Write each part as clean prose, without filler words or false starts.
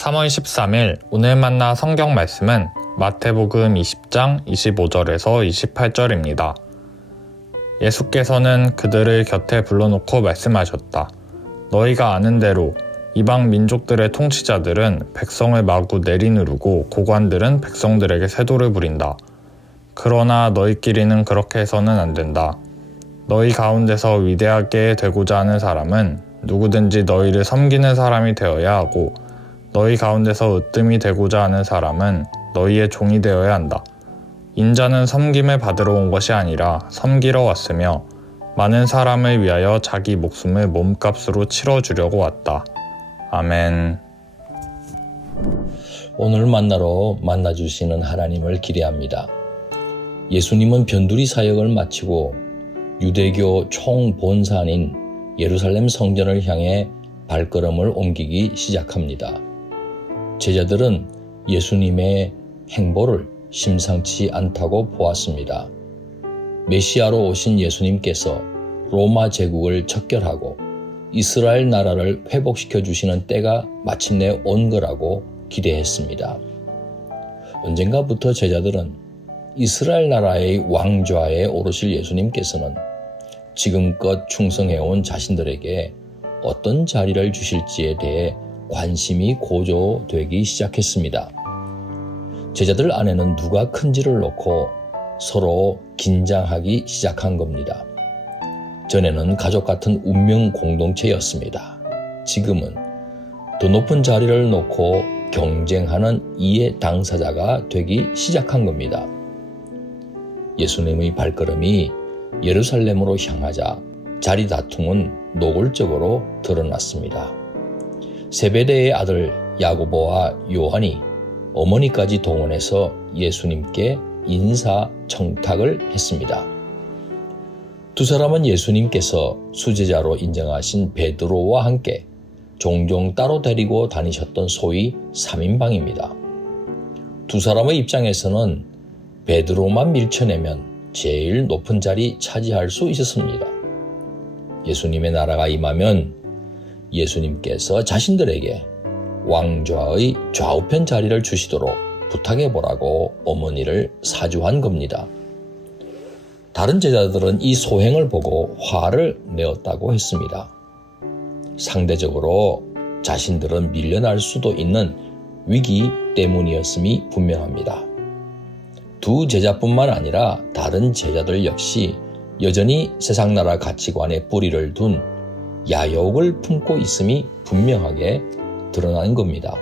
3월 13일 오늘 만나 성경 말씀은 마태복음 20장 25절에서 28절입니다. 예수께서는 그들을 곁에 불러놓고 말씀하셨다. 너희가 아는 대로 이방 민족들의 통치자들은 백성을 마구 내리누르고 고관들은 백성들에게 세도를 부린다. 그러나 너희끼리는 그렇게 해서는 안 된다. 너희 가운데서 위대하게 되고자 하는 사람은 누구든지 너희를 섬기는 사람이 되어야 하고 너희 가운데서 으뜸이 되고자 하는 사람은 너희의 종이 되어야 한다. 인자는 섬김을 받으러 온 것이 아니라 섬기러 왔으며 많은 사람을 위하여 자기 목숨을 몸값으로 치러주려고 왔다. 아멘. 오늘 만나주시는 하나님을 기대합니다. 예수님은 변두리 사역을 마치고 유대교 총본산인 예루살렘 성전을 향해 발걸음을 옮기기 시작합니다. 제자들은 예수님의 행보를 심상치 않다고 보았습니다. 메시아로 오신 예수님께서 로마 제국을 척결하고 이스라엘 나라를 회복시켜 주시는 때가 마침내 온 거라고 기대했습니다. 언젠가부터 제자들은 이스라엘 나라의 왕좌에 오르실 예수님께서는 지금껏 충성해온 자신들에게 어떤 자리를 주실지에 대해 관심이 고조되기 시작했습니다. 제자들 안에는 누가 큰지를 놓고 서로 긴장하기 시작한 겁니다. 전에는 가족 같은 운명 공동체였습니다. 지금은 더 높은 자리를 놓고 경쟁하는 이해 당사자가 되기 시작한 겁니다. 예수님의 발걸음이 예루살렘으로 향하자 자리 다툼은 노골적으로 드러났습니다. 세베대의 아들 야고보와 요한이 어머니까지 동원해서 예수님께 인사청탁을 했습니다. 두 사람은 예수님께서 수제자로 인정하신 베드로와 함께 종종 따로 데리고 다니셨던 소위 3인방입니다. 두 사람의 입장에서는 베드로만 밀쳐내면 제일 높은 자리 차지할 수 있었습니다. 예수님의 나라가 임하면 예수님께서 자신들에게 왕좌의 좌우편 자리를 주시도록 부탁해보라고 어머니를 사주한 겁니다. 다른 제자들은 이 소행을 보고 화를 내었다고 했습니다. 상대적으로 자신들은 밀려날 수도 있는 위기 때문이었음이 분명합니다. 두 제자뿐만 아니라 다른 제자들 역시 여전히 세상나라 가치관에 뿌리를 둔 야욕을 품고 있음이 분명하게 드러난 겁니다.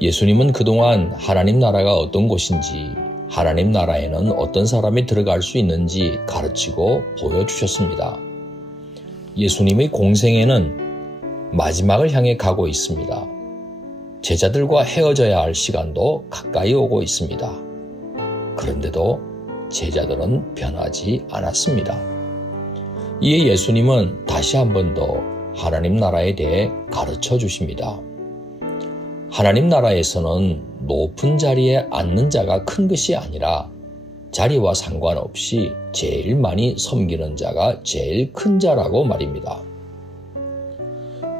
예수님은 그동안 하나님 나라가 어떤 곳인지, 하나님 나라에는 어떤 사람이 들어갈 수 있는지 가르치고 보여주셨습니다. 예수님의 공생애는 마지막을 향해 가고 있습니다. 제자들과 헤어져야 할 시간도 가까이 오고 있습니다. 그런데도 제자들은 변하지 않았습니다. 이에 예수님은 다시 한 번 더 하나님 나라에 대해 가르쳐 주십니다. 하나님 나라에서는 높은 자리에 앉는 자가 큰 것이 아니라 자리와 상관없이 제일 많이 섬기는 자가 제일 큰 자라고 말입니다.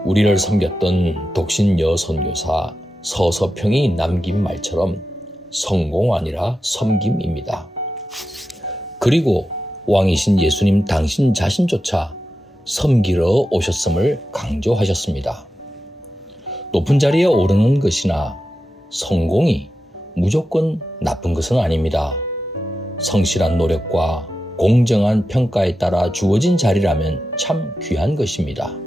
우리를 섬겼던 독신 여선교사 서서평이 남긴 말처럼 성공 아니라 섬김입니다. 그리고 왕이신 예수님 당신 자신조차 섬기러 오셨음을 강조하셨습니다. 높은 자리에 오르는 것이나 성공이 무조건 나쁜 것은 아닙니다. 성실한 노력과 공정한 평가에 따라 주어진 자리라면 참 귀한 것입니다.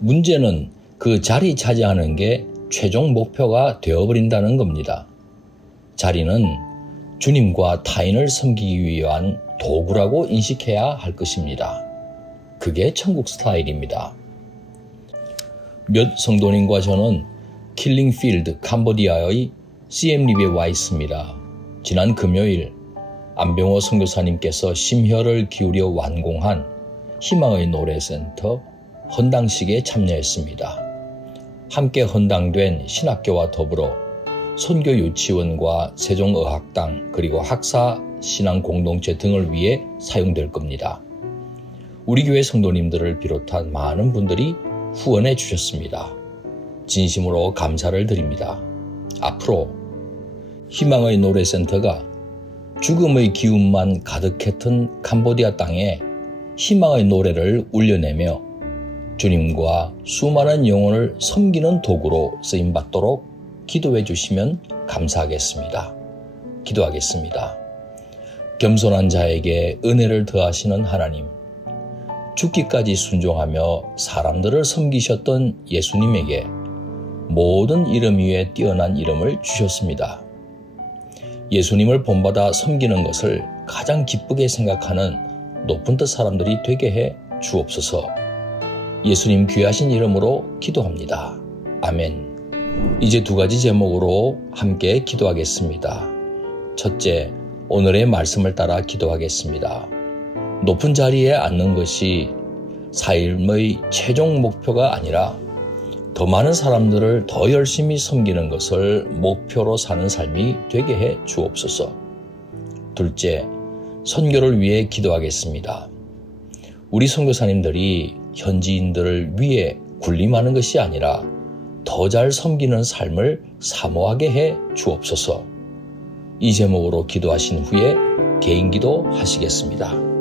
문제는 그 자리 차지하는 게 최종 목표가 되어버린다는 겁니다. 자리는 주님과 타인을 섬기기 위한 도구라고 인식해야 할 것입니다. 그게 천국 스타일입니다. 몇 성도님과 저는 킬링필드 캄보디아의 CM립에 와 있습니다. 지난 금요일 안병호 선교사님께서 심혈을 기울여 완공한 희망의 노래센터 헌당식에 참여했습니다. 함께 헌당된 신학교와 더불어 선교 유치원과 세종의학당 그리고 학사 신앙공동체 등을 위해 사용될 겁니다. 우리 교회 성도님들을 비롯한 많은 분들이 후원해 주셨습니다. 진심으로 감사를 드립니다. 앞으로 희망의 노래센터가 죽음의 기운만 가득했던 캄보디아 땅에 희망의 노래를 울려내며 주님과 수많은 영혼을 섬기는 도구로 쓰임받도록 기도해 주시면 감사하겠습니다. 기도하겠습니다. 겸손한 자에게 은혜를 더하시는 하나님, 죽기까지 순종하며 사람들을 섬기셨던 예수님에게 모든 이름 위에 뛰어난 이름을 주셨습니다. 예수님을 본받아 섬기는 것을 가장 기쁘게 생각하는 높은 뜻 사람들이 되게 해 주옵소서. 예수님 귀하신 이름으로 기도합니다. 아멘. 이제 두 가지 제목으로 함께 기도하겠습니다. 첫째, 오늘의 말씀을 따라 기도하겠습니다. 높은 자리에 앉는 것이 삶의 최종 목표가 아니라 더 많은 사람들을 더 열심히 섬기는 것을 목표로 사는 삶이 되게 해 주옵소서. 둘째, 선교를 위해 기도하겠습니다. 우리 선교사님들이 현지인들을 위해 군림하는 것이 아니라 더 잘 섬기는 삶을 사모하게 해 주옵소서. 이 제목으로 기도하신 후에 개인 기도 하시겠습니다.